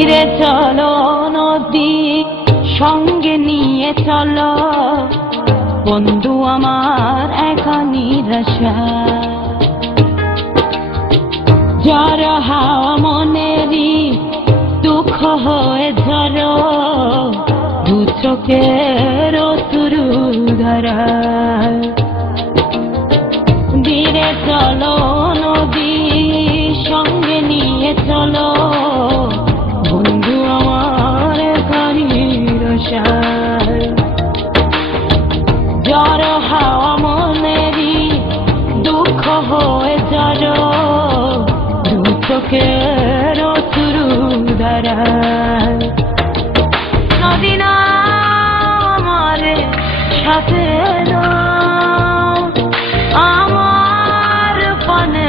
ধীরে চলো নদী সঙ্গে নিয়ে চলো বন্ধু আমার একা নিরাশা ঝড় হাওয়া মনেরই দুঃখ হয়ে ঝড় দু চোখের অশ্রু ধারা ধীরে চলো নদী সঙ্গে নিয়ে চলো বন্ধু আমার একা নিরাশা ঝড় হাওয়া মনেরই দুঃখ হয়ে ঝড় দু চোখের অশ্রু ধারা নদী না আমার সাথে আমার পানে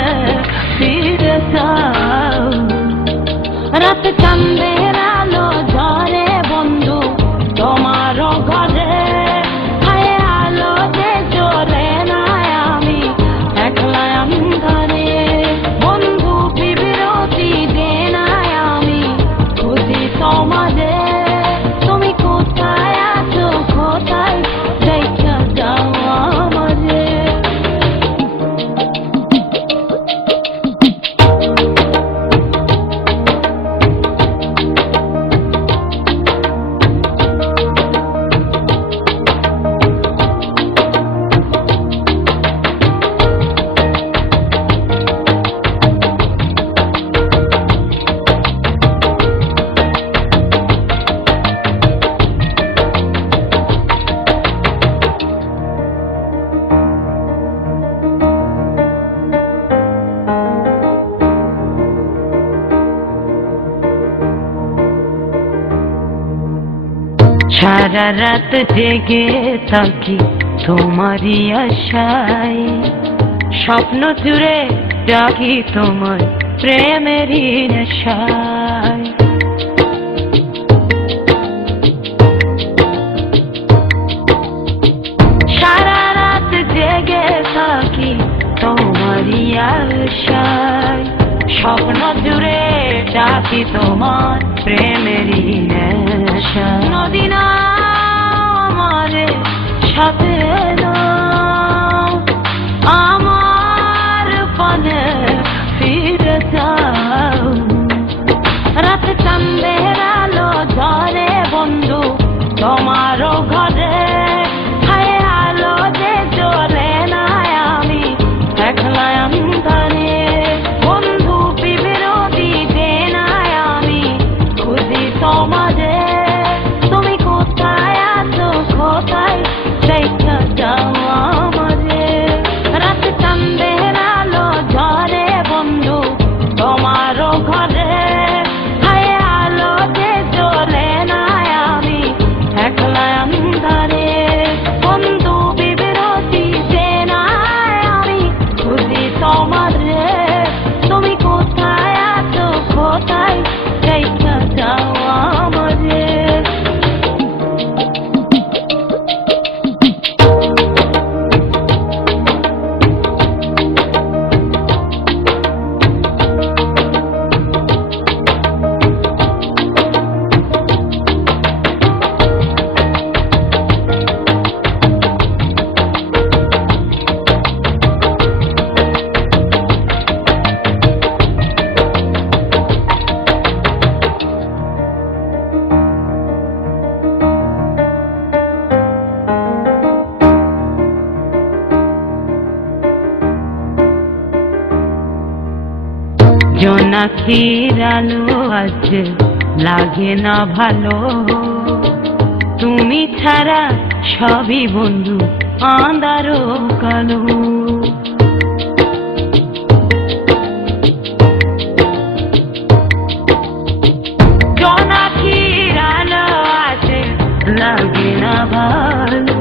ফিরে যাও রাত চাঁদের আলো ঝরে বন্ধু তোমার ঘরে হায় আলো যে জ্বলে না আমি একলা অন্ধকারে বন্ধু বিরতি দে না আমি খুঁজি তোমাদের তুমি কোথায় আছো কোথায় দেখা যাও আমারে সারা রাত জেগে থাকি তোমারই আশায় স্বপ্ন জুড়ে ডাকি তোমার প্রেমেরই নেশায় সারা রাত জেগে থাকি তোমারই আশায় স্বপ্ন জুড়ে ডাকি তোমার প্রেমেরই নেশা নদী না আমার সাথে আমার পানে ফিরে যাও রাত চাঁদের আলো ঝরে বন্ধু তোমার ঘরে হায় আলো যে জ্বলে না আমি একলা অন্ধকারে বন্ধু বিরতি দে না আমি খুঁজি তোমাদের তুমি কোথায় আছো কোথায় দেখা যাও আমারে রাত চাঁদের আলো ঝরে বন্ধু তোমার ঘরে হায় আলো যে জ্বলে না আমি একলা অন্ধকারে বন্ধু বিরতি দে না আমি খুঁজি তোমাদের তুমি কোথায় আছো কোথায় দেখা যাও আমারে জোনাকির আলো আজ লাগে না ভালো তুমি ছাড়া সবই বন্ধু আঁধারো কালো জোনাকির আলো আজ লাগে না ভালো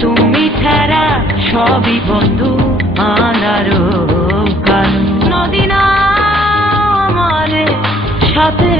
তুমি ছাড়া সবই বন্ধু আঁধারো কালো নদী না আমার সাথে